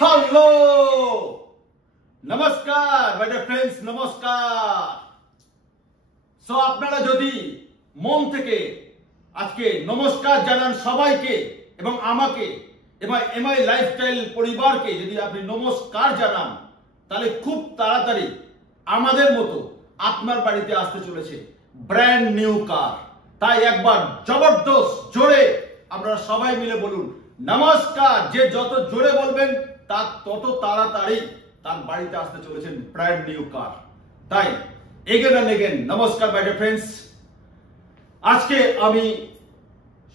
Hello নমস্কার মাই dear friends, নমস্কার। So আপনারা যদি মন থেকে আজকে নমস্কার জানান সবাইকে এবং আমাকে এবং এমআই লাইফস্টাইল পরিবারকে যদি আপনি নমস্কার জানান, তাহলে খুব তাড়াতাড়ি আমাদের মতো আপনার বাড়িতে আসতে চলেছে ব্র্যান্ড নিউ কার। তাই একবার জবরদস্ত জোরে আমরা সবাই মিলে বলুন নমস্কার। যে যত জোরে বলবেন তার তত তাড়াতাড়ি তার বাড়িতে আসতে চলেছেন ব্র্যান্ড নিউ কার। তাই এগেন এন্ড এগেন নমস্কার মাই ডিয়ার ফ্রেন্ডস। আজকে আমি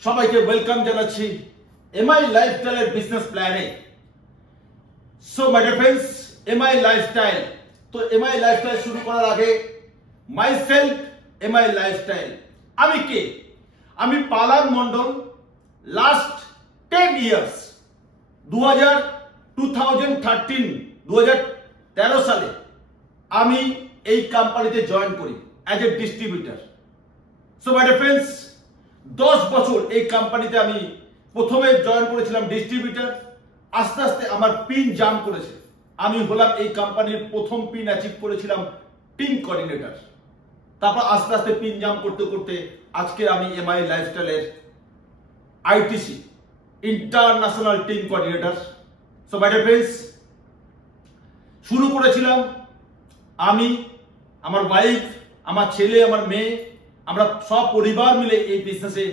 সবাইকে ওয়েলকাম জানাচ্ছি এমআই লাইফস্টাইলের বিজনেস প্ল্যানে। So my dear friends, MI lifestyle, তো এমআই লাইফস্টাইল শুরু করার আগে মাইসেলফ এমআই লাইফস্টাইল, আমি কে? আমি পালান মন্ডল। লাস্ট 10 ইয়ার্স 2013 সালে আমি এই কোম্পানিতে জয়েন করি as a distributor. So my dear friends, 10 বছর এই কোম্পানিতে আমি প্রথমে জয়েন করেছিলাম ডিস্ট্রিবিউটর। আস্তে আস্তে আমার পিন জাম্প করেছে, আমি হলাম এই কোম্পানির প্রথম পিন অ্যাচিভ করেছিলাম টিম কোঅর্ডিনেটর। তারপর আস্তে আস্তে পিন জাম্প করতে করতে আজকে আমি এমআই লাইফস্টাইলের ITC international team coordinator. So my dear friends, শুরু করেছিলাম আমি, আমার ওয়াইফ, আমার ছেলে, আমার মেয়ে, আমরা সব পরিবার মিলে এই বিজনেসে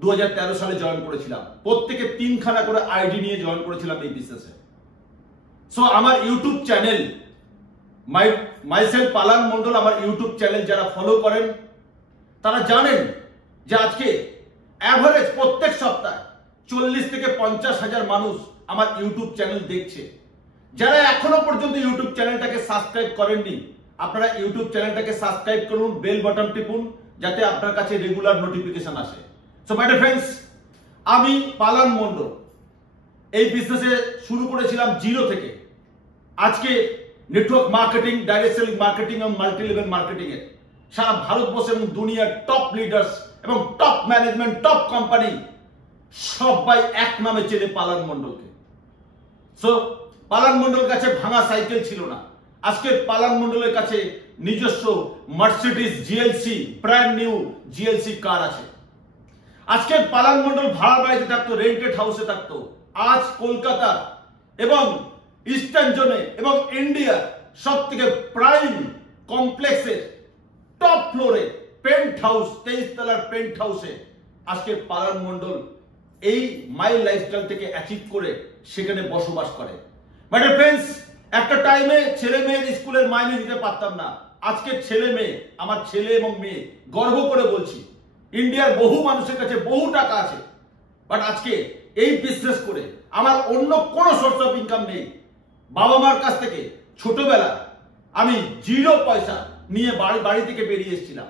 2013 সালে জয়েন করেছিলাম। প্রত্যেকে 3খানা করে আইডি নিয়ে জয়েন করেছিলাম এই বিজনেসে। সো আমার ইউটিউব চ্যানেল মাইসেলফ পালান মন্ডল, আমার ইউটিউব চ্যানেল যারা ফলো করেন তারা জানেন যে আজকে অ্যাভারেজ প্রত্যেক সপ্তাহে 40 থেকে 50 হাজার মানুষ আমার ইউটিউব চ্যানেল দেখছে। যারা এখনো পর্যন্ত ইউটিউব চ্যানেলটাকে সাবস্ক্রাইব করেননি, আপনারা ইউটিউব চ্যানেলটাকে সাবস্ক্রাইব করুন, বেল বাটন টিপুন, যাতে আপনার কাছে রেগুলার নোটিফিকেশন আসে। সো মাই ডিয়ার ফ্রেন্ডস, আমি পালান মন্ডল এই বিজনেসে শুরু করেছিলাম জিরো থেকে। আজকে network marketing, direct selling marketing এবং মাল্টি লেভেল মার্কেটিং এর সারা ভারতবর্ষ এবং দুনিয়ার টপ লিডার্স এবং টপ ম্যানেজমেন্ট, টপ কোম্পানি সবাই এক নামে চেনে পালান মন্ডলকে। সো পালান মন্ডলের কাছে ভাঙা সাইকেল ছিল না। আজকে পালান মন্ডলের কাছে নিজস্ব Mercedes GLC, brand new GLC car আছে। আজকে পালান মন্ডল ভাড়া বাড়িতে থাকতো, রেন্টেড হাউসে থাকতো। আজ কলকাতা এবং ইস্টার্ন জোনে এবং ইন্ডিয়ার সব থেকে প্রাইম কমপ্লেক্সের টপ ফ্লোরে পেন্ট হাউস, 23 তলার পেন্ট হাউসে আজকে পালান মন্ডল এই মাই লাইফস্টাইল থেকে অ্যাচিভ করে সেখানে বসবাস করে। মাই ডিয়ার ফ্রেন্ডস, একটা টাইমে ছেলে মেয়ের স্কুলের মাইনে দিতে পারতাম না। আজকে ছেলে মেয়ে, আমার ছেলে এবং মেয়ে, গর্ব করে বলছি ইন্ডিয়ার বহু মানুষের কাছে বহু টাকা আছে, বাট আজকে এই বিজনেস করে আমার অন্য কোনো সোর্স অফ ইনকাম নেই। বাবা মার কাছ থেকে ছোটবেলা আমি 0 পয়সা নিয়ে বাড়ি থেকে বেরিয়ে এসেছিলাম।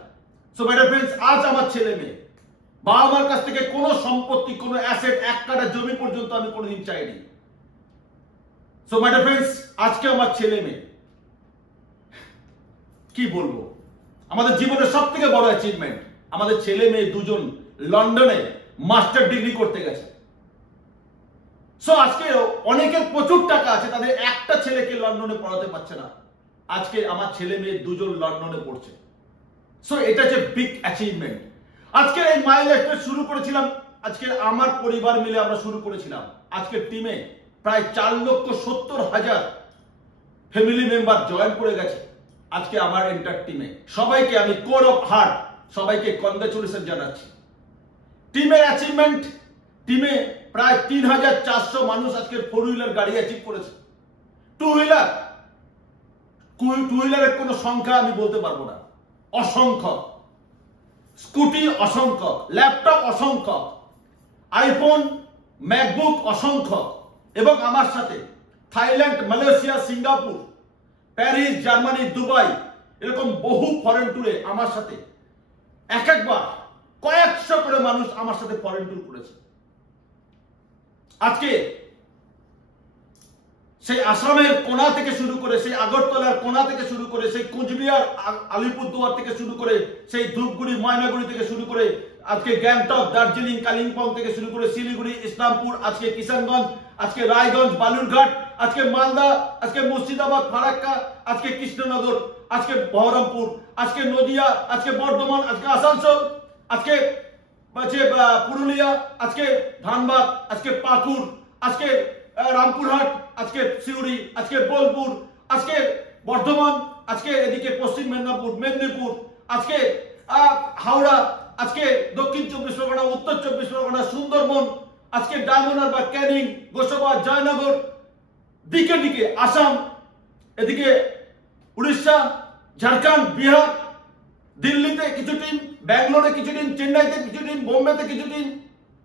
সো মাই ডিয়ার ফ্রেন্ডস, আজ আমার ছেলে মেয়ে বাবা মার কাছ থেকে কোনো সম্পত্তি, কোনো অ্যাসেট, 1 কাঠা জমি পর্যন্ত আমি কোনোদিন চাইনি। সো মাই ডিয়ার ফ্রেন্ডস, আজকে আমার ছেলে মেয়ে, কি বলবো, আমাদের জীবনের সব থেকে বড় অ্যাচিভমেন্ট, আমাদের ছেলে মেয়ে দুজন লন্ডনে মাস্টার ডিগ্রি করতে গেছে। সো আজকে অনেকের প্রচুর টাকা আছে, তাদের একটা ছেলেকে লন্ডনে পড়াতে পারছে না। আজকে আমার ছেলে মেয়ে দুজন লন্ডনে পড়ছে। সো এটা হচ্ছে বিগ অ্যাচিভমেন্ট। আজকে এই মাই লাইফস্টাইল শুরু করেছিলাম, আজকে আমার পরিবার মিলে আমরা শুরু করেছিলাম। আজকে টিমে প্রায় 4,70,000 ফ্যামিলি মেম্বার জয়েন করে গেছে আজকে আমার এন্টার টিমে। সবাইকে আমি কোর অফ হার্ট সবাইকে কনগ্রাচুলেশন জানাচ্ছি। টিমের অ্যাচিভমেন্ট, টিমে প্রায় 3,400 মানুষ আজকে 4 হুইলার গাড়ি অ্যাচিভ করেছে। 2 হুইলারের কোনো সংখ্যা আমি বলতে পারবো না, অসংখ্য। স্কুটি অসংখ্য, ল্যাপটপ অসংখ্য, আইফোন, ম্যাকবুক অসংখ্য। এবং আমার সাথে Thailand, Malaysia, Singapore, Paris, Germany, Dubai, এরকম বহু ফরেন ট্যুরে আমার সাথে একবার কয়েকশো করে মানুষ আমার সাথে ফরেন ট্যুর করেছে। আজকে সেই আসামের কোণা থেকে শুরু করে, সেই আগরতলার কোণা থেকে শুরু করে, সেই কুচবিহার, আলিপুরদুয়ার থেকে শুরু করে, সেই ধূপগুড়ি, ময়নাগুড়ি থেকে শুরু করে, আজকে গ্যাংটক, দার্জিলিং, কালিম্পং থেকে শুরু করে শিলিগুড়ি, ইসলামপুর, আজকে কিষানগঞ্জ, আজকে রায়গঞ্জ, বালুরঘাট, আজকে মালদা, আজকে মুর্শিদাবাদ, ফারাক্কা, আজকে কৃষ্ণনগর, আজকে বহরমপুর, আজকে নদিয়া, আজকে বর্ধমান, আজকে আসানসোল, আজকে পুরুলিয়া, আজকে ধানবাদ, আজকে পাকুড়, আজকে রামপুরহাট, আজকে সিউড়ি, আজকে বোলপুর, আজকে বর্ধমান, আজকে এদিকে পশ্চিম মেদিনীপুর, আজকে হাওড়া, আজকে দক্ষিণ 24 পরগনা, উত্তর 24 পরগনা, সুন্দরবন, আজকে ডায়মন্ড হারবার, ক্যানিং, গোসাবা, জয়নগর, দিকে দিকে আসাম, এদিকে উড়িষ্যা, ঝাড়খণ্ড, বিহার, দিল্লিতে কিছু টিম, ব্যাঙ্গালোরে কিছু টিম, চেন্নাইতে কিছু টিম, বোম্বেতে কিছু team.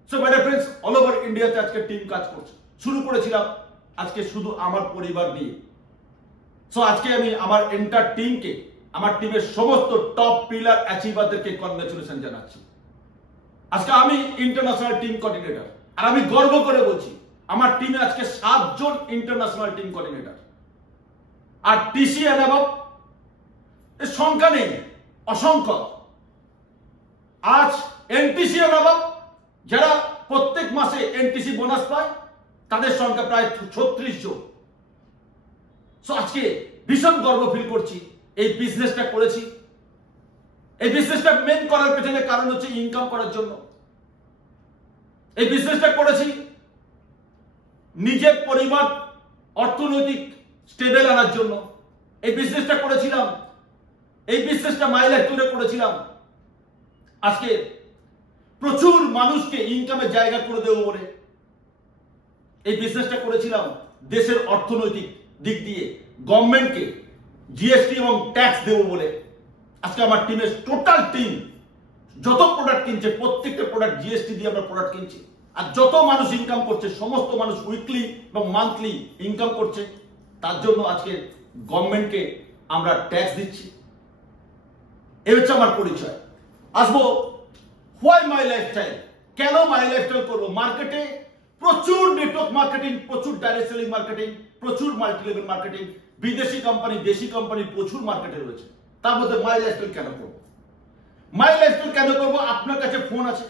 So my dear friends, all over ইন্ডিয়াতে আজকে টিম কাজ করছে। শুরু করেছিলাম আজকে শুধু আমার পরিবার দিয়ে। সো আজকে আমি আমার এন্টার টিমকে, আমার টিমের সমস্ত টপ পিলার অ্যাচিভারদেরকে কনগ্রাচুলেশন জানাচ্ছি। আজকে আমি ইন্টারন্যাশনাল টিম কোঅর্ডিনেটর, আর আমি গর্ব করে বলছি আমার টিমে আজকে 7 জন ইন্টারন্যাশনাল টিম কোঅর্ডিনেটর। আর টিসি এন্ড অ্যাবভ এর সংখ্যা নেই, অসংখ্য। আজ এনটিসি এন্ড অ্যাবভ যারা প্রত্যেক মাসে এনটিসি বোনাস পায় তাদের সংখ্যা প্রায় 36 জন। সো আজকে ভীষণ গর্ব ফিল করছি এই বিজনেসটা করেছি। এই বিজনেসটা মেন করার পেছনে কারণ হচ্ছে ইনকাম করার জন্য। এই বিজনেসটা করেছি নিজের পরিবার অর্থনৈতিক স্টেবল আনার জন্য। এই বিজনেসটা করেছিলাম, এই বিজনেসটা মাই লাইফ ট্যুরে করেছিলাম আজকে প্রচুর মানুষকে ইনকামের জায়গা করে দেবো বলে। এই বিজনেসটা করেছিলাম দেশের অর্থনৈতিক দিক দিয়ে গভর্নমেন্টকে জিএসটি এবং ট্যাক্স দেবো বলে। আজকে আমার টিমের টোটাল টিম যত প্রোডাক্ট কিনছে প্রত্যেকটা প্রোডাক্ট জিএসটি দিয়ে আমরা প্রোডাক্ট কিনছি। আর যত মানুষ ইনকাম করছে, সমস্ত মানুষ উইকলি এবং মান্থলি ইনকাম করছে, তার জন্য আজকে গভর্নমেন্টকে আমরা ট্যাক্স দিচ্ছি। এই হচ্ছে আমার পরিচয়। আসবো হোয়াই মাই লাইফস্টাইল, কেন মাই লাইফস্টাইল করবো। মার্কেটে প্রচুর নেটওয়ার্ক মার্কেটিং, প্রচুর ডাইরেক্ট সেলিং মার্কেটিং, প্রচুর মাল্টি লেভেল মার্কেটিং, বিদেশি কোম্পানি, দেশি কোম্পানি প্রচুর মার্কেটে রয়েছে। তার মধ্যে মাই লাইফস্টাইল কেন করবো? মাই লাইফস্টাইল কেন করবো? আপনার কাছে ফোন আছে,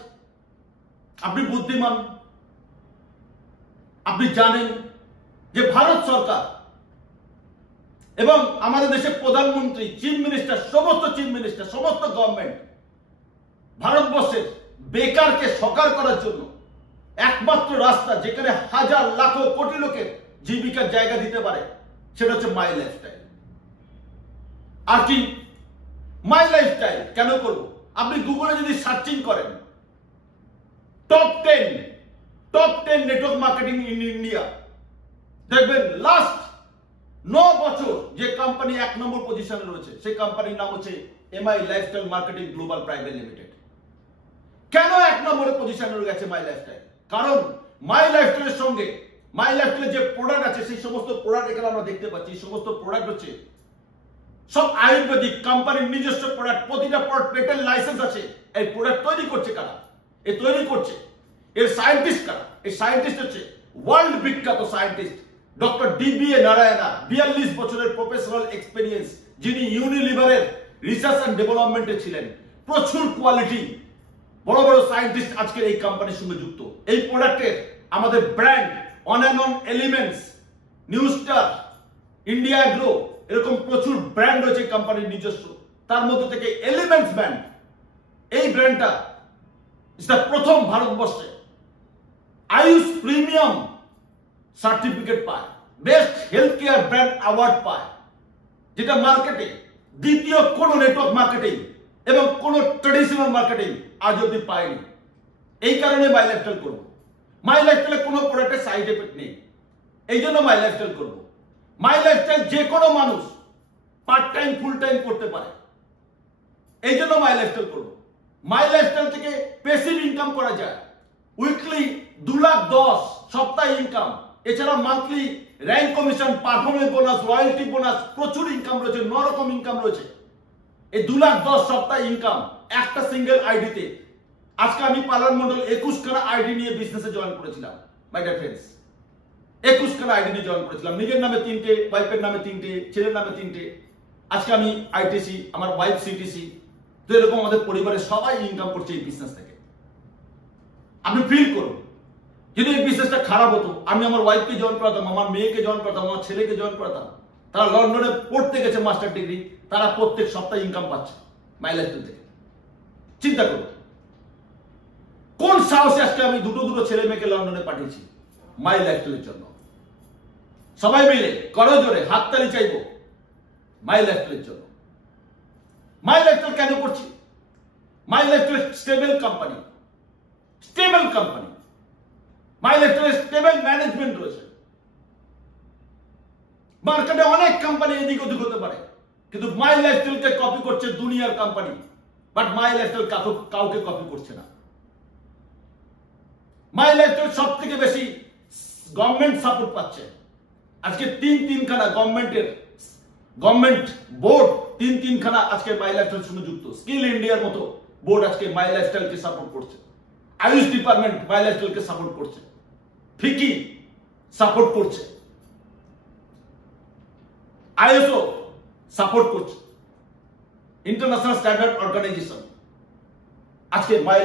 আপনি বুদ্ধিমান, আপনি জানেন যে ভারত সরকার এবং আমাদের দেশের প্রধানমন্ত্রী, চিফ মিনিস্টার, সমস্ত চিফ মিনিস্টার, সমস্ত গভর্নমেন্ট ভারতবর্ষের বেকারকে সকার করার জন্য একমাত্র রাস্তা যেখানে হাজার লাখ কোটি লোকের জীবিকার জায়গা দিতে পারে সেটা হচ্ছে মাই লাইফস্টাইল। আর কি মাই লাইফস্টাইল কেন করব? আপনি গুগলে যদি সার্চিং করেন top 10 network marketing in India, দেখবেন লাস্ট 9 বছর যে কোম্পানি 1 নম্বর পজিশনে রয়েছে সেই কোম্পানির নাম হচ্ছে MI lifestyle marketing global private limited. কেন 1 নম্বরে পজিশনে রয়ে গেছে মাই লাইফস্টাইল? কারণ মাই লাইফস্টাইলের সঙ্গে মাই লাইফস্টাইলের যে প্রোডাক্ট আছে সেই সমস্ত প্রোডাক্ট এখানে আমরা দেখতে পাচ্ছি। এই সমস্ত প্রোডাক্ট হচ্ছে সব আয়ুর্বেদিক, কোম্পানির নিজস্ব প্রোডাক্ট। প্রতিটা প্রোডাক্ট পেটেন্ট লাইসেন্স আছে। এই প্রোডাক্ট তৈরি করছে কারা? এই তৈরি করছে এর সায়েন্টিস্ট কারা? এই সায়েন্টিস্ট হচ্ছে ওয়ার্ল্ড বিখ্যাত সায়েন্টিস্ট ডক্টর ডিবিএ নারায়ণা, 42 বছরের প্রফেশনাল এক্সপেরিয়েন্স, যিনি ইউনিলিভারের রিসার্চ এন্ড ডেভেলপমেন্টে ছিলেন। প্রচুর কোয়ালিটি, বড় বড় সায়েন্টিস্ট আজকের এই কোম্পানির সঙ্গে যুক্ত। এই প্রোডাক্টের আমাদের brand on and on elements, new star, India glow, এরকম প্রচুর ব্র্যান্ড রয়েছে কোম্পানির নিজস্ব। তার মধ্যে থেকে এলিমেন্টস ব্র্যান্ড, এই ব্র্যান্ডটা প্রথম ভারতবর্ষে আয়ুষ প্রিমিয়াম সার্টিফিকেট পায়, best health care brand award পায়, যেটা মার্কেটে দ্বিতীয় কোন নেটওয়ার্ক মার্কেটিং এবং কোন ট্রেডিশনাল মার্কেটিং আজ অব্দি পায়নি। এই কারণে মাই লাইফস্টাইল করব। মাই লাইফস্টাইলে কোনো প্রোডাক্টের সাইড এফেক্ট নেই, এই জন্য মাই লাইফস্টাইল করব। মাই লাইফস্টাইল যে কোনো মানুষ পার্ট টাইম ফুল টাইম করতে পারে, এই জন্য মাই লাইফস্টাইল করব। মাই লাইফস্টাইল থেকে প্যাসিভ ইনকাম করা যায়, উইকলি 2,10,000 সপ্তাহে ইনকাম, এছাড়া monthly rank commission, performance bonus, royalty bonus, প্রচুর ইনকাম রয়েছে, 9 রকম ইনকাম রয়েছে। এই 2,10,000 সপ্তাহে ইনকাম একটা সিঙ্গেল আইডিতে। আজকে আমি পালার মন্ডল 21 খানা আইডি নিয়ে বিজনেসে জয়েন করেছিলাম মাই ডিয়ার ফ্রেন্ডস। 21 খানা আইডি নিয়ে জয়েন করেছিলাম, নিজের নামে 3টে, ওয়াইফের নামে 3টে, ছেলের নামে 3টে। আজকে আমি আইটিসি, আমার ওয়াইফ সিটিসি। তো এরকম আমাদের পরিবারের সবাই ইনকাম করছে এই বিজনেস থেকে। আপনি ফিল করুন যদি এই বিজনেসটা খারাপ হতো, আমি আমার ওয়াইফকে জয়েন করাতাম, আমার মেয়েকে জয়েন করাতাম, আমার ছেলেকে জয়েন করাতাম। তারা লন্ডনে পড়তে গেছে মাস্টার ডিগ্রি, তারা প্রত্যেক সপ্তাহে ইনকাম পাচ্ছে মাই লাইফস্টাইল থেকে। চিন্তা করুন কোন সাহসে আজকে আমি দুটো ছেলে মেয়েকে লন্ডনে পাঠিয়েছি মাই লাইফস্টাইলের জন্য। সবাই মিলে করো জোরে হাততালি চাইবো মাই লাইফস্টাইলের জন্য। মাই লাইফস্টাইল কেন করছি? মাই lifestyle stable company, stable company. মাই লাইফস্টাইল স্টেবল ম্যানেজমেন্ট রয়েছে। মার্কেটে অনেক কোম্পানি এদিক ওদিক হতে পারে, কিন্তু মাই লাইফস্টাইলকে কপি করছে দুনিয়ার কোম্পানি, বাট মাই লাইফস্টাইল কাউকে কপি করছে না। মাই লাইফস্টাইল সব থেকে বেশি গভর্নমেন্ট সাপোর্ট পাচ্ছে। আজকে তিনখানা গভর্নমেন্ট বোর্ড তিনখানা আজকে মাই লাইফস্টাইল সঙ্গে যুক্ত। স্কিল ইন্ডিয়ার মতো বোর্ড আজকে মাই লাইফস্টাইলকে সাপোর্ট করছে। আয়ুষ ডিপার্টমেন্ট মাই লাইফস্টাইলকে সাপোর্ট করছে। ফিকি সাপোর্ট করছে। আইএসও সাপোর্ট করছে। ইন্টারন্যাশনাল স্ট্যান্ডার্ড অর্গানাইজেশন আজকে মাই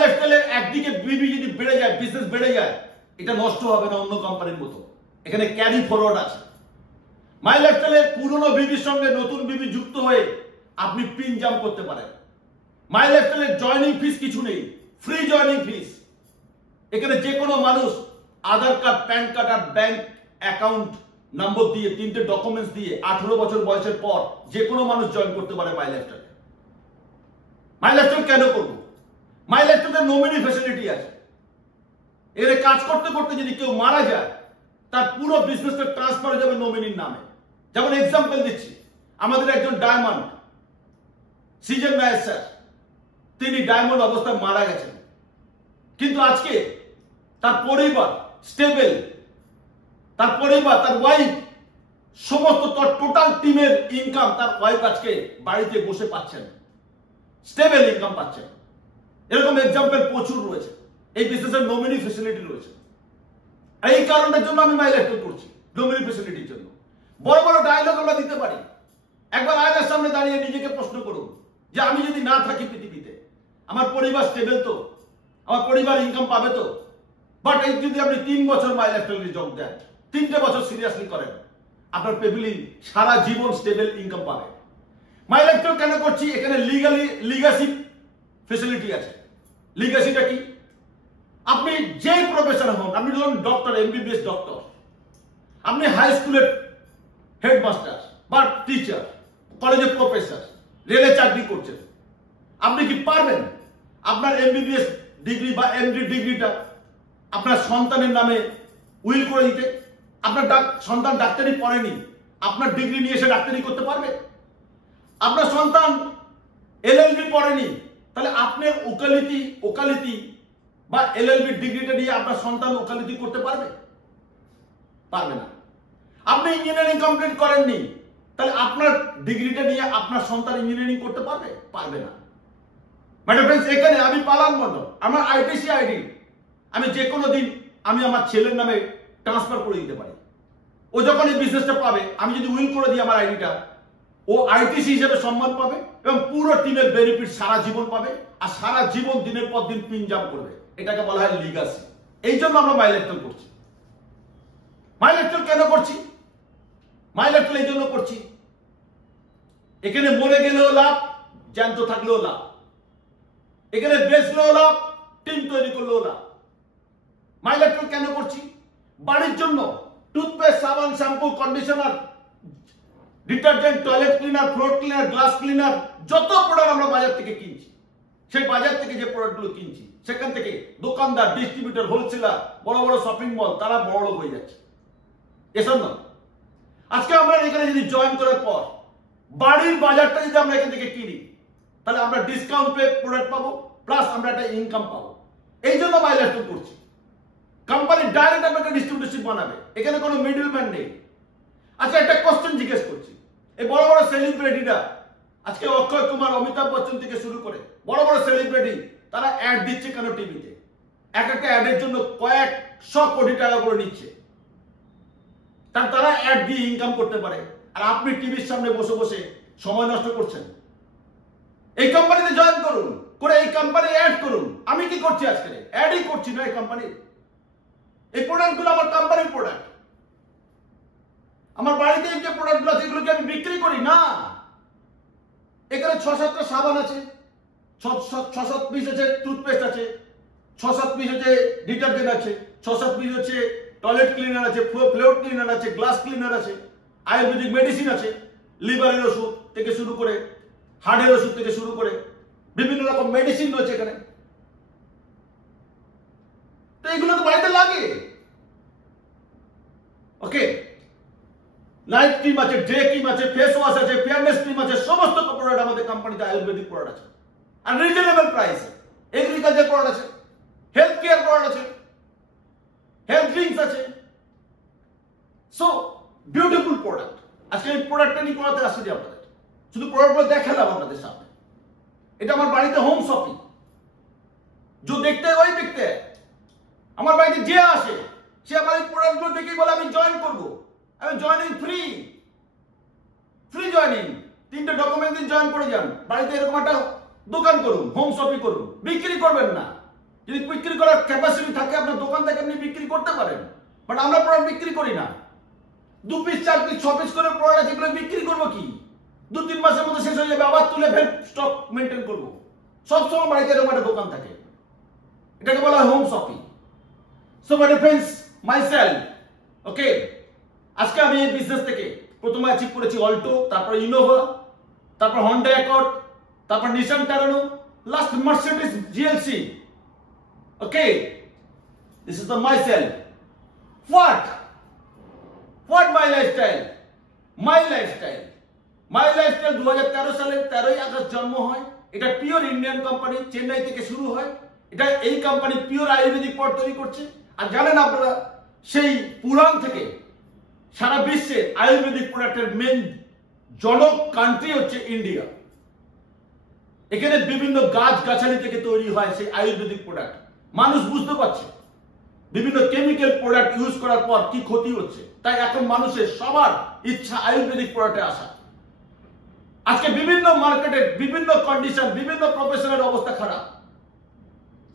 লাইফস্টাইলের একদিকে বিবি যদি বেড়ে যায়, বিজনেস বেড়ে যায়, এটা নষ্ট হবে না অন্য কোম্পানির মতো। এখানে ক্যারি ফরওয়ার্ড আছে। মাই লাইফস্টাইলের পুরনো বিবির সঙ্গে নতুন বিবি যুক্ত হয়ে আপনি পিন জাম্প করতে পারেন। মাই লাইফস্টাইলের জয়নিং ফিস কিছু নেই, ফ্রি জয়নিং ফিস। এখানে যে কোনো মানুষ আধার কার্ড, প্যান কার্ড আর ব্যাংক অ্যাকাউন্ট নম্বর দিয়ে 3টে ডকুমেন্টস দিয়ে 18 বছর বয়সের পর যে কোনো মানুষ জয়েন করতে পারে মাই লাইফস্টাইলে। মাই লাইফস্টাইল কেন করবো? মাই লাইফস্টাইলের নমিনি ফ্যাসিলিটি আছে। এর কাজ করতে করতে যদি কেউ মারা যায়, তার পুরো বিজনেসটা ট্রান্সফার হয়ে যাবে নমিনির নামে। যেমন এক্সাম্পল দিচ্ছি, আমাদের একজন ডায়মন্ড সিজন নায়ার স্যার, তিনি ডায়মন্ড অবস্থায় মারা গেছেন, কিন্তু আজকে তার পরিবার স্টেবল, তার পরিবার, তার ওয়াইফ, সমস্ত টোটাল টিমের ইনকাম তার ওয়াইফ আজকে বাড়িতে বসে পাচ্ছেন, স্টেবল ইনকাম পাচ্ছেন। এরকম এক্সাম্পল প্রচুর রয়েছে। এই বিজনেসের নমিনি ফ্যাসিলিটি রয়েছে। এই কারণের জন্য আমি মাই লাইফস্টাইল করছি, নমিনি ফ্যাসিলিটির জন্য। বড় বড় ডায়লগ আমরা দিতে পারি। একবার আয়নার সামনে দাঁড়িয়ে নিজেকে প্রশ্ন করুন যে আমি যদি না থাকি পৃথিবীতে, আমার পরিবার স্টেবল তো, আমার পরিবার ইনকাম পাবে তো? বাট এই যদি আপনি 3 বছর মাই লাইফস্টাইলে যোগ দেন, 3টে বছর সিরিয়াসলি করেন, আপনার ফ্যামিলি সারা জীবন স্টেবল ইনকাম পাবে। মাই লাইফস্টাইল কেন করছি? এখানে লিগাসি ফ্যাসিলিটি আছে। লিগাসিটা কি? আপনি যে প্রফেশন হন, আপনি ধরুন ডক্টর, এমবিবিএস ডক্টর, আপনি হাই স্কুলের হেডমাস্টার বা টিচার, কলেজের প্রফেসর, রেলে চাকরি করছেন, আপনি কি পারবেন আপনার এমবিবিএস ডিগ্রি বা এমডি ডিগ্রিটা আপনার সন্তানের নামে উইল করে দিতে? আপনার সন্তান ডাক্তারি পড়েনি, আপনার ডিগ্রি নিয়ে এসে ডাক্তারি করতে পারবে? আপনার সন্তান এলএলবি পড়েনি, তাহলে আপনার ওকালতি বা এলএলবি ডিগ্রিটা নিয়ে আপনার সন্তান ওকালতি করতে পারবে? পারবে না। আপনি ইঞ্জিনিয়ারিং কমপ্লিট করেননি, তাহলে আপনার ডিগ্রিটা নিয়ে আপনার সন্তান ইঞ্জিনিয়ারিং করতে পারবে? পারবে না। ম্যাডাম ফ্রেন্ডস, এখানে আমি পালান মন্ডল, আমার আইটিসি আইডি আমি যে কোনো দিন আমি আমার ছেলের নামে ট্রান্সফার করে দিতে পারি। ও যখন এই বিজনেসটা পাবে, আমি যদি উইল করে দিই আমার আইডিটা, ও আইটিসি হিসেবে সম্মান পাবে এবং পুরো টিমের বেনিফিট সারা জীবন পাবে, আর সারা জীবন দিনের পর দিন পিন জাম্প করবে। এটাকে বলা হয় লিগাসি। এই জন্য আমরা মাই লাইফস্টাইল করছি। মাই লাইফস্টাইল কেন করছি? মাই লাইফস্টাইল এই জন্য করছি, এখানে মরে গেলেও লাভ, জ্যান্ত থাকলেও লাভ। এখানে বেচলেও লাভ, টিম তৈরি করলেও লাভ। মাই লাইফস্টাইল কেন করছি? বাড়ির জন্য টুথপেস্ট, সাবান, shampoo, conditioner, detergent, toilet cleaner, floor cleaner, glass cleaner, যত প্রোডাক্ট আমরা বাজার থেকে কিনছি, সেই বাজার থেকে যে প্রোডাক্টগুলো কিনছি, সেখান থেকে দোকানদার, ডিস্ট্রিবিউটর, হোলসেলার, বড় বড় শপিং মল, তারা বড় হয়ে যাচ্ছে। এসব না, আজকে আমরা এখানে যদি জয়েন করার পর বাড়ির বাজারটা যদি আমরা এখান থেকে কিনি, তাহলে আমরা ডিসকাউন্ট পে প্রোডাক্ট পাবো, প্লাস আমরা একটা ইনকাম পাবো। এই জন্য মাই লাইফস্টাইল করছি। কোম্পানি ডাইরেক্ট আপনাকে ডিস্ট্রিবিউটরশিপ বানাবে, এখানে কোনো মিডলম্যান নেই। আচ্ছা, একটা কোশ্চেন জিজ্ঞেস করছি, এই বড় বড় সেলিব্রিটিরা আজকে অক্ষয় কুমার, অমিতাভ বচ্চন থেকে শুরু করে বড় বড় সেলিব্রিটি, তারা অ্যাড দিচ্ছে কেন টিভিতে? এক একটা অ্যাডের জন্য কয়েকশো কোটি টাকা করে নিচ্ছে, তারা অ্যাড দিয়ে ইনকাম করতে পারে, আর আপনি টিভির সামনে বসে বসে সময় নষ্ট করছেন। এই কোম্পানিতে জয়েন করুন। করে এই কোম্পানি অ্যাড করুন। আমি কি করছি আজকে? অ্যাডই করছি না এই কোম্পানি। এই প্রোডাক্টগুলো আমার কোম্পানির প্রোডাক্ট। আমার বাড়িতে যে প্রোডাক্টগুলো আছে এগুলোকে আমি বিক্রি করি না। এখানে 6-7টা সাবান আছে, 6-7 পিস আছে টুথপেস্ট আছে, 6-7 পিস আছে ডিটারজেন্ট আছে, 6-7 পিস আছে টয়লেট ক্লিনার আছে, ফ্লোর ক্লিনার আছে, গ্লাস ক্লিনার আছে, আয়ুর্বেদিক মেডিসিন আছে, লিভারের ওষুধ থেকে শুরু করে হার্টের ওষুধ থেকে শুরু করে বিভিন্ন রকম মেডিসিন রয়েছে এখানে। তো এগুলো তো বাড়িতে লাগে। ওকে, নাইট ক্রিম আছে, ডে ক্রিম আছে, ফেস ওয়াশ আছে, ফেয়ারনেস ক্রিম আছে, সমস্ত প্রোডাক্ট আমাদের কোম্পানিতে আয়ুর্বেদিক প্রোডাক্ট আছে আর রিজনেবল প্রাইসে। এগ্রিকালচার প্রোডাক্ট আছে, হেলথ কেয়ার প্রোডাক্ট আছে, হেলথ ড্রিঙ্কস আছে। So beautiful product. আজকে এই প্রোডাক্টটা নিয়ে করাতে আসছি আপনাদের, শুধু প্রোডাক্টগুলো দেখালাম আপনাদের সামনে। এটা আমার বাড়িতে হোম শপিং, जो देखते हैं वही बिकते हैं। আমার বাড়িতে যে আসে সে আমার এই প্রোডাক্টগুলো দেখেই বলে আমি জয়েন করব। আমি জয়েনিং ফ্রি জয়েনিং, 3টে ডকুমেন্ট দিয়ে জয়েন করে যান। বাড়িতে এরকম একটা দোকান করুন, হোম শপিং করুন। বিক্রি করবেন না, যদি বিক্রি করার ক্যাপাসিটি থাকে আপনার দোকান থেকে আপনি বিক্রি করতে পারেন, বাট আমরা প্রোডাক্ট বিক্রি করি না। 2 পিস 4 পিস 6 পিস করে প্রোডাক্ট যেগুলো বিক্রি করবো কি 2-3 মাসের মধ্যে শেষ হয়ে যাবে, আবার তুলে ফের স্টক মেনটেন করবো। সবসময় বাড়িতে এরকম একটা দোকান থাকে, এটাকে বলা হয় home shopping. So my friends, myself, okay, আজকে আমি এই বিজনেস থেকে প্রথমে অ্যাচিভ করেছি অল্টো, তারপর ইনোভা, তারপর হন্ডা অ্যাকর্ড, তারপর Nissan Terrano, last Mercedes GLC. Okay, this is the myself. What my lifestyle? My lifestyle 2013 সালের 13ই আগস্ট জন্ম হয়। এটা পিওর ইন্ডিয়ান কোম্পানি, চেন্নাই থেকে শুরু হয়। এটা এই কোম্পানি পিওর আয়ুর্বেদিক প্রোডাক্ট তৈরি করছে। আর জানেন আপনারা, সেই পুরাণ থেকে সারা বিশ্বে আয়ুর্বেদিক প্রোডাক্টের মেন জনক কান্ট্রি হচ্ছে ইন্ডিয়া। এখানে বিভিন্ন গাছ গাছালি থেকে তৈরি হয় সেই আয়ুর্বেদিক প্রোডাক্ট। মানুষ বুঝতে পারছে বিভিন্ন কেমিক্যাল প্রোডাক্ট ইউজ করার পর কি ক্ষতি হচ্ছে, তাই এখন মানুষের সবার ইচ্ছা আয়ুর্বেদিক প্রোডাক্টে আসা। আজকে বিভিন্ন মার্কেটে বিভিন্ন কন্ডিশন, বিভিন্ন প্রফেশনের অবস্থা খারাপ,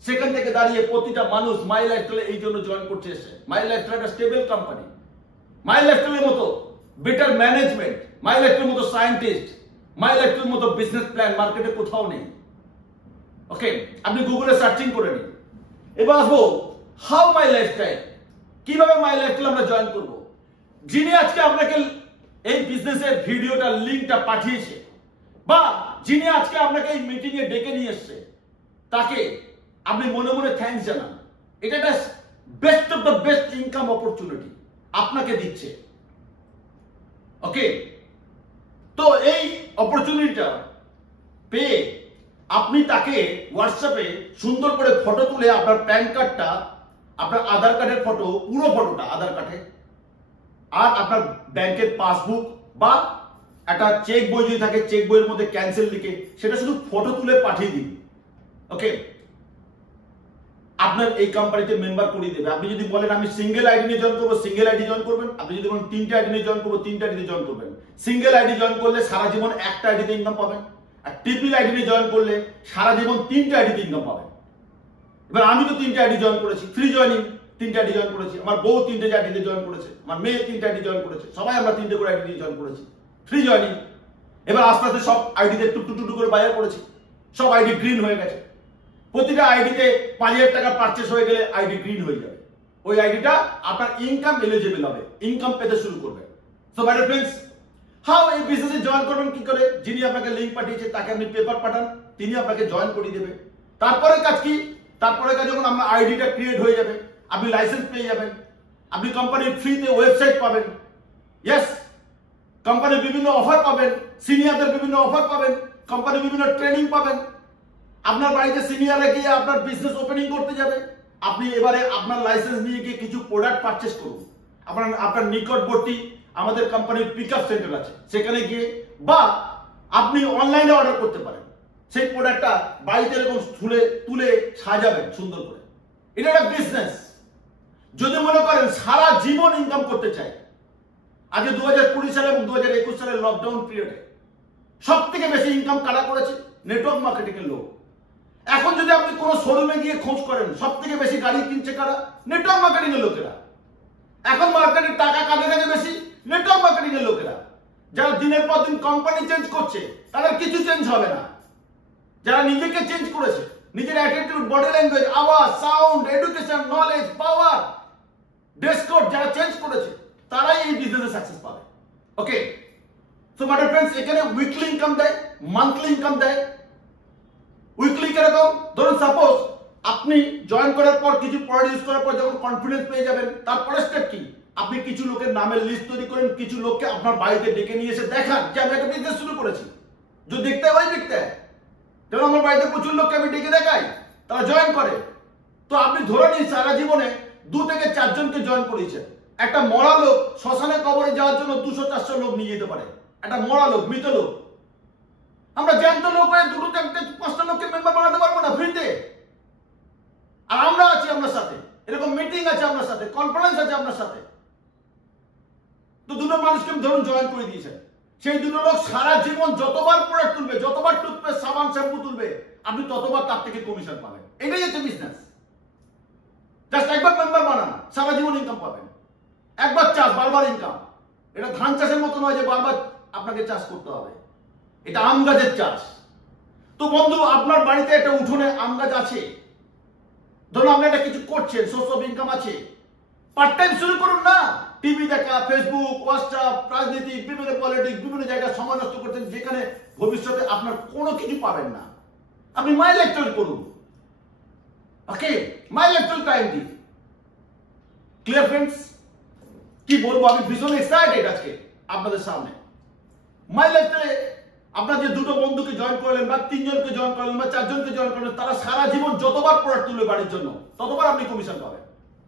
সেখান থেকে দাঁড়িয়ে প্রতিটা মানুষ মাই লাইফস্টাইলে এই জন্য জয়েন করতে এসে। মাই লাইফস্টাইল একটা স্টেবল কোম্পানি, মাই লাইফস্টাইলের মতো বেটার ম্যানেজমেন্ট, মাই লাইফস্টাইলের মতো সায়েন্টিস্ট, মাই লাইফস্টাইলের মতো বিজনেস প্ল্যান মার্কেটে কোথাও নেই। ওকে, আপনি গুগলে সার্চিং করে নিন। এবার আসবো হাউ মাই লাইফস্টাইল, কিভাবে মাই লাইফস্টাইল আমরা জয়েন করব। যিনি আজকে আপনাকে এই বিজনেসের ভিডিওটা লিংকটা পাঠিয়েছে বা যিনি আজকে আপনাকে এই মিটিং এ ডেকে নিয়ে এসেছে, তাকে আপনি মনে মনে থ্যাঙ্কস জানান। এটা একটা best of the best income opportunity আপনাকে দিচ্ছে। ওকে, তো এই অপরচুনিটিটা পেয়ে আপনি তাকে হোয়াটসঅ্যাপে সুন্দর করে ফটো তুলে আপনার প্যান কার্ডটা, আপনার আধার কার্ডের ফটো, পুরো ফটোটা আধার কার্ডে, আর আপনার ব্যাংকের পাসবুক বা একটা চেক বই যদি থাকে চেক বইয়ের মধ্যে ক্যান্সেল লিখে সেটা শুধু ফটো তুলে পাঠিয়ে দিন। ওকে, আপনার এই কোম্পানিতে মেম্বার করিয়ে দেবে। আপনি যদি বলেন আমি সিঙ্গেল আইডি নিয়ে জয়েন করবো, সিঙ্গেল আইডি জয়েন করবেন। আপনি যদি বলেন 3টে আইডি নিয়ে জয়েন করবো, 3টে আইডি জয়েন করবেন। সিঙ্গেল আইডি জয়েন করলে সারা জীবন একটা আইডিতে ইনকাম পাবেন, আর ট্রিপল আইডি নিয়ে জয়েন করলে সারা জীবন 3টে আইডিতে ইনকাম পাবেন। এবার আমি তো 3টে আইডি জয়েন করেছি, ফ্রি জয়েনিং 3টে আইডি জয়েন করেছি, আমার বউ 3টে আইডিতে জয়েন করেছে, আমার মেয়ে 3টে আইডি জয়েন করেছে, সবাই আমরা 3টে করে আইডি নিয়ে জয়েন করেছি, ফ্রি জয়েনিং। এবার আস্তে আস্তে সব আইডিতে টুকটুক করে বায়ার করেছি, সব আইডি গ্রিন হয়ে গেছে। প্রতিটা আইডিতে 5,000 টাকা পারচেস হয়ে গেলে আইডি গ্রিন হয়ে যাবে। ওই আইডিটা আপনার ইনকাম এলিজিবল হবে, ইনকাম পেতে শুরু করবে। সো মাই ফ্রেন্ডস, হাউ এই বিজনেসে জয়েন করবেন কি করে? যিনি আপনাকে লিংক পাঠিয়েছে তাকে আপনি পেপার পাঠান, তিনি আপনাকে জয়েন করিয়ে দেবে। তারপরে কাজ কি? তারপরে কাজ যখন আপনার আইডিটা ক্রিয়েট হয়ে যাবে, আপনি লাইসেন্স পেয়ে যাবেন, আপনি কোম্পানির ফ্রিতে ওয়েবসাইট পাবেন। ইয়েস, কোম্পানির বিভিন্ন অফার পাবেন, সিনিয়রদের বিভিন্ন অফার পাবেন, কোম্পানির বিভিন্ন ট্রেনিং পাবেন। আপনার বাড়িতে সিনিয়ররা গিয়ে আপনার বিজনেস ওপেনিং করতে যাবে। আপনি এবারে আপনার লাইসেন্স নিয়ে গিয়ে কিছু প্রোডাক্ট পারচেস করুন। আপনার নিকটবর্তী আমাদের কোম্পানির পিকআপ সেন্টার আছে, সেখানে গিয়ে, বা আপনি অনলাইনে অর্ডার করতে পারেন। সেই প্রোডাক্টটা বাড়িতে এরকম তুলে সাজাবেন সুন্দর করে। এটা একটা বিজনেস। যদি মনে করেন সারা জীবন ইনকাম করতে চাই, আজকে 2020 সালে এবং 2021 সালের লকডাউন পিরিয়ডে সব থেকে বেশি ইনকাম কারা করেছে? নেটওয়ার্ক মার্কেটিং এর লোক। যদি আপনি কোনো শোরুমে গিয়ে খোঁজ করেন সব থেকে বেশি গাড়ি কিনছে কারা? নেটওয়ার্ক মার্কেটিং এর লোকেরা। এখন মার্কেটের টাকা কাদের কাছে বেশি? নেটওয়ার্ক মার্কেটিং এর লোকেরা। যারা দিনের পর দিন কোম্পানি চেঞ্জ করছে তাদের কিছু চেঞ্জ হবে না। যারা নিজেকে চেঞ্জ করেছে, নিজের অ্যাটিটিউড, বডি ল্যাঙ্গুয়েজ, আওয়াজ, সাউন্ড, এডুকেশন, নলেজ, পাওয়ার, ড্রেস কোড যারা চেঞ্জ করেছে তারাই এই বিজনেসে সাকসেস পাবে। ওকে, সো মাই ডিয়ার ফ্রেন্ডস, এখানে উইকলি ইনকাম দেয়, মান্থলি ইনকাম দেয়। উইকলি কিরকম? ধরুন সাপোজ আপনি জয়েন করার পর, কিছু প্রোডাক্ট ইউজ করার পর যখন কনফিডেন্স পেয়ে যাবেন, তারপরে স্টেপ কি? আপনি কিছু লোকের নামের লিস্ট তৈরি করেন, কিছু লোককে আপনার বাড়িতে ডেকে নিয়ে এসে দেখান যে আমি একটা বিজনেস শুরু করেছি। যদি দেখতে হয় দেখতে হয়, কারণ আমার বাড়িতে প্রচুর লোককে আমি ডেকে দেখাই, তারা জয়েন করে। তো আপনি ধরে নিন সারা জীবনে 2 থেকে 4 জনকে জয়েন করিয়েছেন। একটা মরা লোক শ্মশানে কবরে যাওয়ার জন্য 200-400 লোক নিয়ে যেতে পারে। একটা মরা লোক, মৃত লোক। আমরা জ্যান্ত লোক হয়ে 2-4-5টা লোককে মেম্বার বানাতে পারবো না ফ্রিতে? আর আমরা আছি আপনার সাথে, এরকম মিটিং আছে আপনার সাথে, কনফারেন্স আছে আপনার সাথে। তো 2টো মানুষকে ধরুন জয়েন করে দিয়েছেন, সেই 2টো লোক সারা জীবন যতবার প্রোডাক্ট তুলবে, যতবার টুথপেস্ট, সাবান, শ্যাম্পু তুলবে, আপনি ততবার তার থেকে কমিশন পাবেন। এটাই হচ্ছে বিজনেস। জাস্ট একবার মেম্বার বানান, সারা জীবন ইনকাম পাবেন। একবার চাষ, বারবার ইনকাম। এটা ধান চাষের মতো নয় যে বারবার আপনাকে চাষ করতে হবে। এটা আম গাছের চাষ। তো বন্ধু, আপনার বাড়িতে একটা উঠোনে আম গাছ আছে, ধরুন আপনি একটা কিছু করছেন, সোর্স অফ ইনকাম আছে, পার্ট টাইম শুরু করুন না। টিভি দেখা, ফেসবুক, হোয়াটসঅ্যাপ, রাজনীতি, বিভিন্ন পলিটিক্স, বিভিন্ন জায়গায় সময় নষ্ট করছেন, যেখানে ভবিষ্যতে আপনার কোনো কিছু পাবেন না। আপনি মাই লাইফস্টাইল করুন। ওকে, মাই লাইফস্টাইল টাইম দিন। Clear friends? কি বলবো, আমি ভীষণ এক্সাইটেড আজকে আপনাদের সামনে। মাই লাইফস্টাইলে আপনার যে 2টো বন্ধুকে জয়েন করলেন, বা 3 জনকে জয়েন করলেন, বা 4 জনকে জয়েন করলেন, তারা সারা জীবন যতবার প্রোডাক্ট তুলবে বাড়ির জন্য, ততবার আপনি কমিশন পাবেন।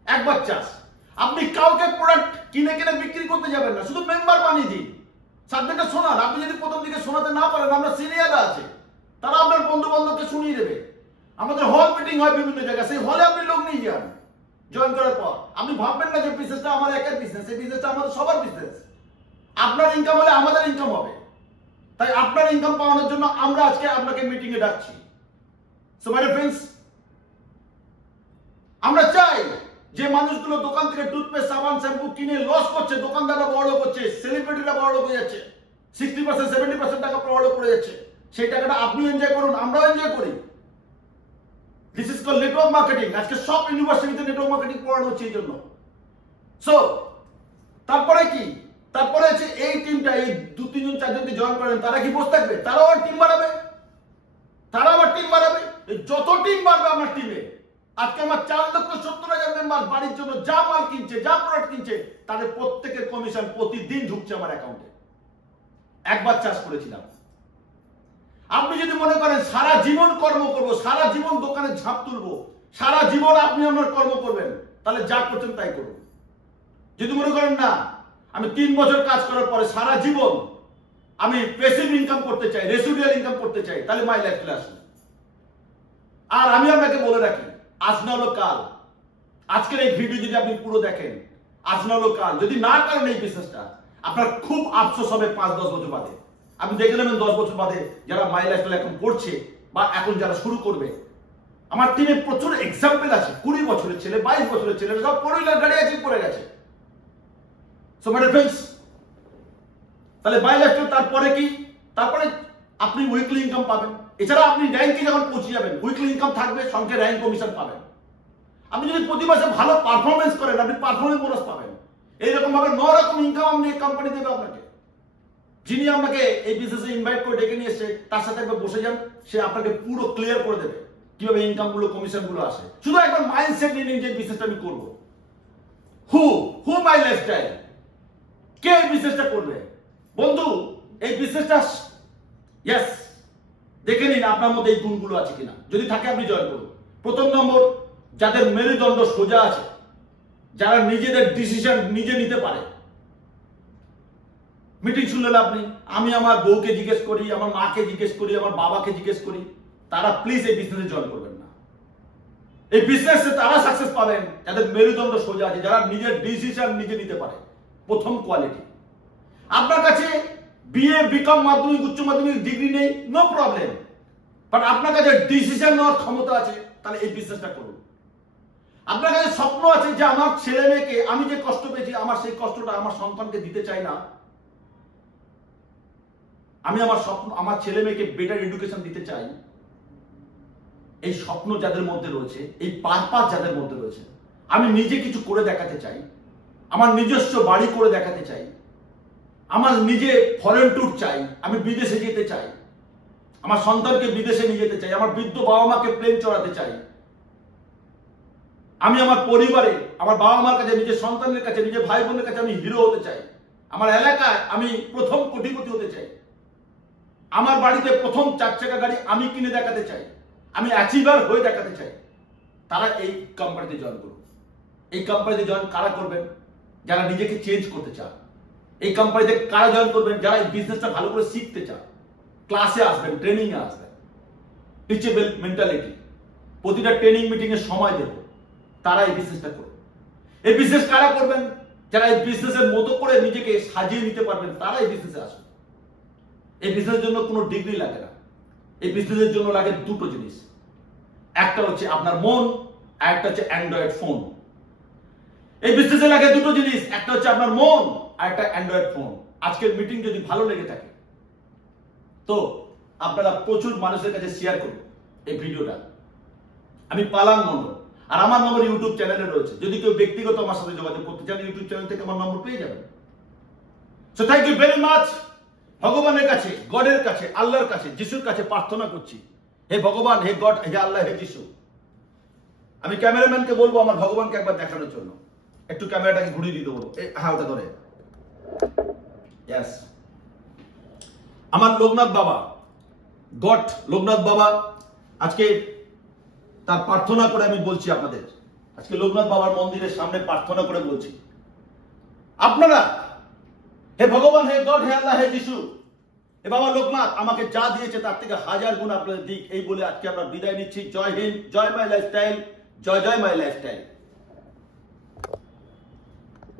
একবার চাষ। আপনি কাউকে প্রোডাক্ট কিনে কিনে বিক্রি করতে যাবেন না, শুধু মেম্বার বানিয়ে দিন। সাবজেক্টটা শোনান। আপনি যদি প্রথম দিকে শোনাতে না পারেন, আমরা সিনিয়ররা আছে, তারা আপনার বন্ধু বান্ধবকে শুনিয়ে দেবে। আমাদের হল মিটিং হয় বিভিন্ন জায়গায়, সেই হলে আপনি লোক নিয়ে যান। জয়েন করার পর আপনি ভাববেন না যে বিজনেসটা আমার একার বিজনেস, এই বিজনেসটা আমাদের সবার বিজনেস। আপনার ইনকাম হলে আমাদের ইনকাম হবে। তাই আপনার ইনকাম পাওয়ানোর জন্য আমরা আজকে আপনাকে মিটিং এ ডাকছি। সো মাই ফ্রেন্ডস, আমরা চাই যে মানুষগুলো দোকান থেকে টুথপেস্ট, সাবান, শ্যাম্পু কিনে লস করছে, দোকানদাররা বড় করছে, সেলিব্রিটিরা বড় হয়ে যাচ্ছে, 60% 70% টাকা বড় করে যাচ্ছে, সেই টাকাটা আপনি এনজয় করুন, আমরাও এনজয় করি। This is called network marketing. আজকে সব ইউনিভার্সিটিতে নেটওয়ার্ক মার্কেটিং পড়ানো হচ্ছে এই জন্য। সো তারপরে কি? তারপরে হচ্ছে এই টিমটা, এই 2-3 জন 4 জনকে জয়েন করেন, তারা কি বসে থাকবে? তারাও আর টিম বাড়াবে, তারা আবার টিম বাড়াবে। যত টিম বাড়বে আপনার টিমে, আজকে আমার 4,70,000 মেম্বার বাড়ির জন্য যা মাল কিনছে, যা প্রোডাক্ট কিনছে, তাদের প্রত্যেকের কমিশন প্রতিদিন ঢুকছে আমার অ্যাকাউন্টে। একবার চাষ করেছিলাম। আপনি যদি মনে করেন সারা জীবন কর্ম করব, সারা জীবন দোকানে ঝাঁপ তুলবো, সারা জীবন আপনি আপনার কর্ম করবেন, তাহলে যা করছেন তাই করুন। যদি মনে করেন না, আমি 3 বছর কাজ করার পরে সারা জীবন আমি প্যাসিভ ইনকাম করতে চাই, রেসিডুয়াল ইনকাম করতে চাই, তাহলে মাই লাইফস্টাইলে আসুন। আর আমি আপনাকে বলে রাখি, আজ না হলো কাল, আজকের এই ভিডিও যদি আপনি পুরো দেখেন, আজ না হলো কাল যদি না করেন এই বিজনেসটা, আপনার খুব আফসোস হবে 5-10 বছর বাদে। আপনি দেখে নেবেন 10 বছর বাদে যারা মাই লাইফস্টাইল এখন পড়ছে, বা এখন যারা শুরু করবে। আমার টিমে প্রচুর এক্সাম্পল আছে, 20 বছরের ছেলে, 22 বছরের ছেলে, সব 4 হুইলার গাড়ি আছে, পড়ে গেছে। সো মাই ফ্রেন্ডস, তাহলে মাই লাইফস্টাইল তারপরে কি? তারপরে আপনি উইকলি ইনকাম পাবেন। এছাড়া আপনি র্যাঙ্কে যখন পৌঁছে যাবেন, উইকলি ইনকাম থাকবে, সঙ্গে র্যাঙ্ক কমিশন পাবেন। আপনি যদি প্রতি মাসে ভালো পারফরমেন্স করেন, আপনি পারফরমেন্স বোনাস পাবেন। এইরকম ভাবে 9 রকম ইনকাম আপনি কোম্পানি দেবে আপনাকে। যিনি আপনাকে এই বিজনেসে ইনভাইট করে ডেকে নিয়ে এসে, তার সাথে একবার বসে যান, সে আপনাকে পুরো ক্লিয়ার করে দেবে কিভাবে ইনকাম গুলো, কমিশন গুলো আসে। শুধু একবার মাইন্ডসেট নিয়ে নিন যে বিজনেসটা আমি করবো। হু মাই লাইফস্টাইল, কে এই বিজনেসটা করবে? বন্ধু, এই বিজনেসটা ইয়েস, দেখে নিন আপনার মধ্যে এই গুণগুলো আছে কিনা। যদি থাকে আপনি জয়েন করুন। প্রথম নম্বর, যাদের মেরুদণ্ড সোজা আছে, যারা নিজেদের ডিসিশন নিজে নিতে পারে। মিটিং শুনলেন আপনি, আমি আমার বউকে জিজ্ঞেস করি, আমার মাকে জিজ্ঞেস করি, আমার বাবাকে জিজ্ঞেস করি, তারা প্লিজ এই বিজনেসে জয়েন করবেন না। এই বিজনেসে তারা সাকসেস পাবেন যাদের মেরুদণ্ড সোজা আছে, যারা নিজের ডিসিশন নিজে নিতে পারে। প্রথম কোয়ালিটি। আপনার কাছে বিএ, বিকম, মাধ্যমিক, উচ্চ মাধ্যমিক ডিগ্রি নেই, নো প্রবলেম। বাট আপনার কাছে ডিসিশন নেওয়ার ক্ষমতা আছে, তাহলে এই বিজনেসটা করুন। আপনার কাছে স্বপ্ন আছে যে আমার ছেলে মেয়েকে, আমি যে কষ্ট পেয়েছি আমার সেই কষ্টটা আমার সন্তানকে দিতে চাই না, আমি আমার স্বপ্ন, আমার ছেলে মেয়েকে বেটার এডুকেশন দিতে চাই। এই স্বপ্ন যাদের মধ্যে রয়েছে, এই পারপাস যাদের মধ্যে রয়েছে, আমি নিজে কিছু করে দেখাতে চাই, আমার নিজস্ব বাড়ি করে দেখাতে চাই, আমার নিজে ফরেন ট্যুর চাই, আমি বিদেশে যেতে চাই, আমার সন্তানকে বিদেশে নিয়ে যেতে চাই, আমার বৃদ্ধ বাবা মাকে প্লেন চড়াতে চাই, আমি আমার পরিবারে, আমার বাবা মার কাছে, নিজের সন্তানের কাছে, নিজের ভাই বোনের কাছে আমি হিরো হতে চাই, আমার এলাকায় আমি প্রথম কোটিপতি হতে চাই, আমার বাড়িতে প্রথম 4 চাকা গাড়ি আমি কিনে দেখাতে চাই, আমি অ্যাচিভার হয়ে দেখাতে চাই। তারা এই কোম্পানিতে জয়েন করুন। এই কোম্পানিতে জয়েন কারা করবেন? যারা নিজেকে চেঞ্জ করতে চান। এই কোম্পানিতে কারা জয়েন করবেন? যারা এই বিজনেসটা ভালো করে শিখতে চান, ক্লাসে আসবেন, ট্রেনিং এ আসবেন, টিচেবল মেন্টালিটি, প্রতিটা ট্রেনিং মিটিং এ সময় দেব, তারা এই বিজনেসটা করবে। এই বিজনেস কারা করবেন? যারা এই বিজনেসের মতো করে নিজেকে সাজিয়ে নিতে পারবেন, তারা এই বিজনেসে আসবেন। এই বিজনেসের জন্য কোনো ডিগ্রি লাগে না। এই বিজনেসের জন্য লাগে দুটো জিনিস, একটা হচ্ছে আপনার মন, আর একটা হচ্ছে অ্যান্ড্রয়েড ফোন। এই বিজনেসে লাগে দুটো জিনিস, একটা হচ্ছে আপনার মন আর একটা অ্যান্ড্রয়েড ফোন। আজকের মিটিং যদি ভালো লেগে থাকে তো আপনারা প্রচুর মানুষের কাছে শেয়ার করুন এই ভিডিওটা। আমি পালান মন্ডল, আর আমার নম্বর ইউটিউব চ্যানেলে রয়েছে। যদি কেউ ব্যক্তিগত আমার সাথে যোগাযোগ করতে চান, ইউটিউব চ্যানেল থেকে আমার নম্বর পেয়ে যাবেন। So thank you very much. ভগবানের কাছে, গডের কাছে, আল্লাহর কাছে, যিশুর কাছে প্রার্থনা করছি, হে ভগবান, হে গড, হে আল্লাহ, হে যিশু। আমি ক্যামেরাম্যানকে বলবো আমার ভগবানকে একবার দেখানোর জন্য, একটু ক্যামেরাটাকে ঘুরিয়ে দিতে বলবো। হ্যাঁ, ওটা ধরে। ইয়েস, আমার লোকনাথ বাবা, গড লোকনাথ বাবা, আজকে তার প্রার্থনা করে আমি বলছি আপনাদের, আজকে লোকনাথ বাবার মন্দিরের সামনে প্রার্থনা করে বলছি, আপনারা হে ভগবান, হে গড, হে আল্লাহ, হে যিশু, হে বাবা লোকনাথ আমাকে যা দিয়েছে তার থেকে 1000 গুণ আপনাদের দিক, এই বলে আজকে আমরা বিদায় নিচ্ছি। জয় হিন্দ, জয় মাই লাইফস্টাইল, জয় জয় মাই লাইফস্টাইল।